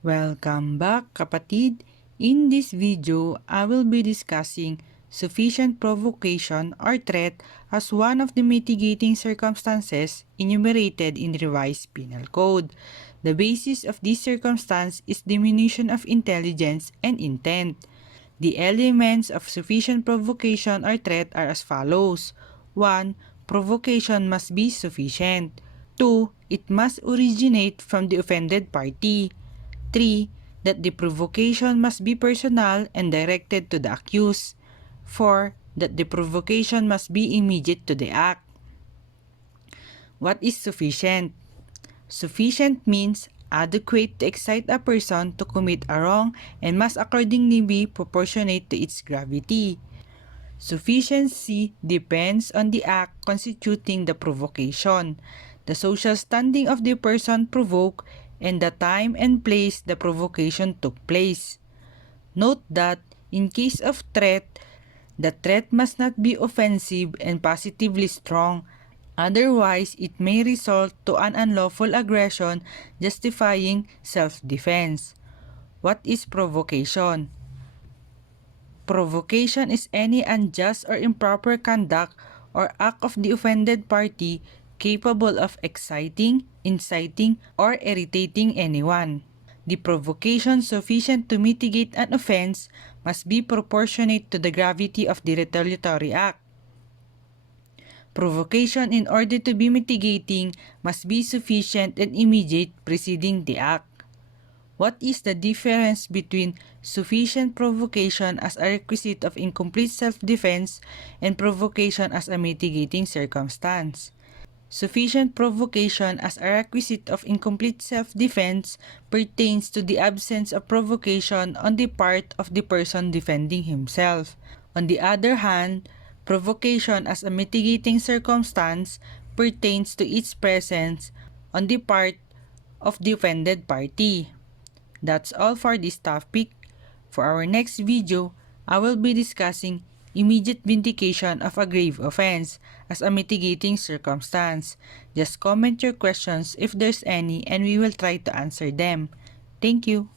Welcome back, kapatid. In this video, I will be discussing sufficient provocation or threat as one of the mitigating circumstances enumerated in revised penal code. The basis of this circumstance is diminution of intelligence and intent. The elements of sufficient provocation or threat are as follows. 1. Provocation must be sufficient. 2. It must originate from the offended party. 3. That the provocation must be personal and directed to the accused. 4. That the provocation must be immediate to the act. What is sufficient? Sufficient means adequate to excite a person to commit a wrong and must accordingly be proportionate to its gravity. Sufficiency depends on the act constituting the provocation, the social standing of the person provoked, and the time and place the provocation took place. Note that, in case of threat, the threat must not be offensive and positively strong, otherwise it may result to an unlawful aggression justifying self-defense. What is provocation? Provocation is any unjust or improper conduct or act of the offended party capable of exciting, inciting, or irritating anyone. The provocation sufficient to mitigate an offense must be proportionate to the gravity of the retaliatory act. Provocation, in order to be mitigating, must be sufficient and immediate preceding the act. What is the difference between sufficient provocation as a requisite of incomplete self-defense and provocation as a mitigating circumstance? Sufficient provocation as a requisite of incomplete self-defense pertains to the absence of provocation on the part of the person defending himself. On the other hand, provocation as a mitigating circumstance pertains to its presence on the part of the offended party. That's all for this topic. For our next video, I will be discussing immediate vindication of a grave offense as a mitigating circumstance. Just comment your questions if there's any and we will try to answer them. Thank you.